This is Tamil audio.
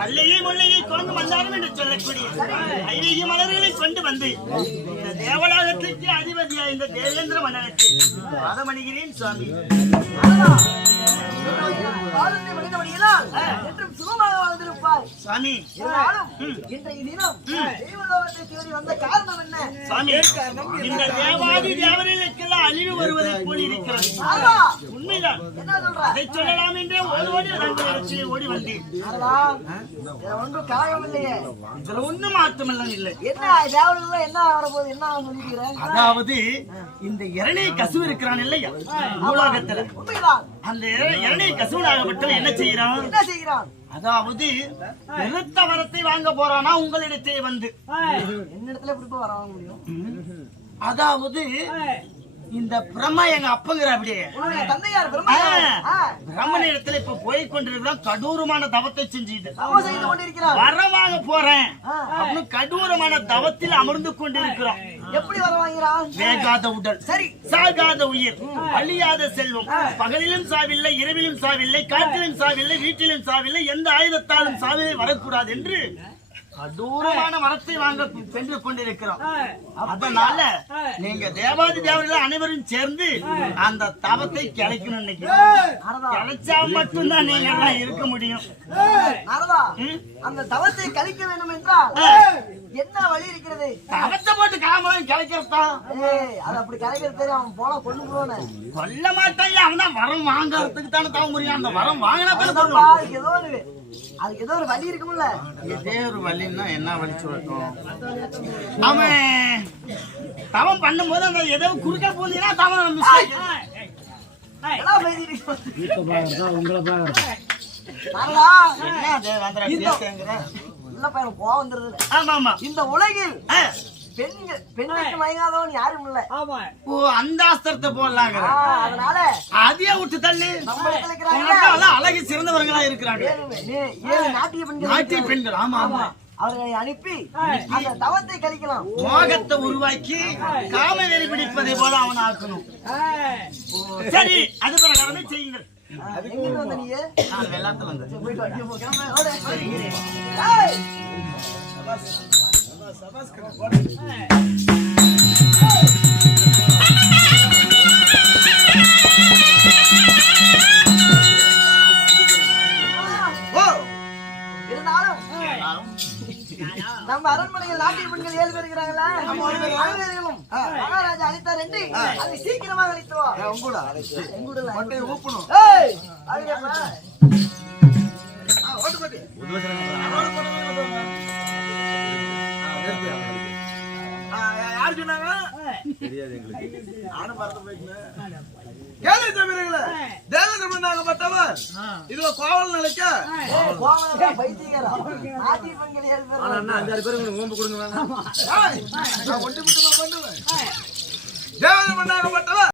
மல்லிகை முல்லையை கொண்டு வந்தாலும் என்று சொல்லக்கூடிய ஐவீக மலர்களை கொண்டு வந்து இந்த தேவலோகத்திற்கு அதிபதியா இந்த தேவேந்திர மன்னனுக்கு பாதமணிகிறேன் சுவாமி. சுவாமி இன்றைய தினம் தேவலோகத்தை தேடி வந்த காரணம் என்ன சுவாமி? இந்த தேவாதி தேவர்களுக்கெல்லாம் அழிவு வருவதை போல் இருக்கிறது. உண்மைதான். என்ன சொல்ற? அதை சொல்லலாம் என்றே ஓடி ஓடி வந்தேன். ஒன்றும் கலகம் இல்லையே, இதுல ஒண்ணும் மாற்றமெல்லாம் இல்லை. என்ன தேவர்கள் என்ன வரப்போகுது, என்ன சொல்லிக்கிறேன்? அதாவது இந்த இரணை கசுவு இருக்கிறான் இல்லையா பூலோகத்துல, அந்த இரணை கசுவனாகப்பட்டவன் என்ன செய்யறான்? என்ன செய்கிறான்? அதாவது பெருத்த வரத்தை வாங்க போறானா உங்களிடத்தே வந்து. என்னிடத்துல எப்படி வர முடியும்? அதாவது இந்த பிரம்மா எங்க அப்பங்கிற அப்படியே தந்தையார் பிரம்மனிடத்துல இப்ப போய் கொண்டிருக்கிறோம். கடூரமான தவத்தை செஞ்சுட்டு வரவாங்க போறேன் அப்படின்னு கடூரமான தவத்தில் அமர்ந்து கொண்டிருக்கிறோம். எப்படி வரவாங்கிறான்? வேகாத உடல், சரி, சாகாத உயிர், அழியாத செல்வம், பகலிலும் சாவில்லை, இரவிலும் சாவில்லை, காற்றிலும் சாவில்லை, வீட்டிலும் சாவில்லை, எந்த ஆயுதத்தாலும் சாவிலை வரக்கூடாது என்று கடூரமான மரத்தை வாங்க சென்று கொண்டிருக்கிறோம். அதனால நீங்க தேவாதி தேவர்கள் அனைவரும் சேர்ந்து அந்த தவத்தை கிளைக்கணும். இன்னைக்கு கிளைச்சா மட்டும்தான் நீங்க எல்லாம் இருக்க முடியும். அந்த தவத்தை கழிக்க வேண்டும் என்றால் என்ன வழி இருக்கிறது? தவத்தை போட்டு காமலாம் கிளைக்கிறதா? அது அப்படி கலைக்கிறது தெரியும். அவன் போன கொண்டு போன கொல்ல மாட்டாங்க. அவன் தான் வரம் வாங்கறதுக்கு தானே தவ முடியும். அந்த வரம் வாங்கினா அதுக்கு ஏதோ ஒரு வழி இருக்கும்ல. இதே ஒரு வழின்னா என்ன வழி சொல்லட்டும்? அவன் தவம் பண்ணும் போது அந்த ஏதோ குறுக்க போனீங்கன்னா தவம் இந்த உலகில் பெண்களுக்கு மயங்காதவன் யாரும் இல்ல. அந்த அஸ்திரத்தை போடலாங்க. அதனால அதையே விட்டு தள்ளி அழகு சிறந்தவர்களா இருக்கிறாங்க. நாட்டிய பெண்கள். ஆமா ஆமா, அவர்களை அனுப்பி அந்த தவத்தை கழிக்கலாம். மோகத்தை உருவாக்கி காம வெறி பிடிப்பதை போல அவன் ஆக்கணும். சரி, அது பிரகாரமே செய்யுங்கள். எங்கிட்டு வந்த நீ? வெள்ளாத்துல வந்து நம்ம அரண்மனையில் நாட்டிய பெண்கள் 7 பேர் இருக்கிறாங்களா? மகாராஜா அழைத்தார் என்று அதை சீக்கிரமாக அழைத்துவா. யார் சொன்னாங்க? இதுல கோவல் நிலைக்க 5 பேர் ஓம்பு கொடுங்க. தேவதை பண்ணாகப்பட்டவன்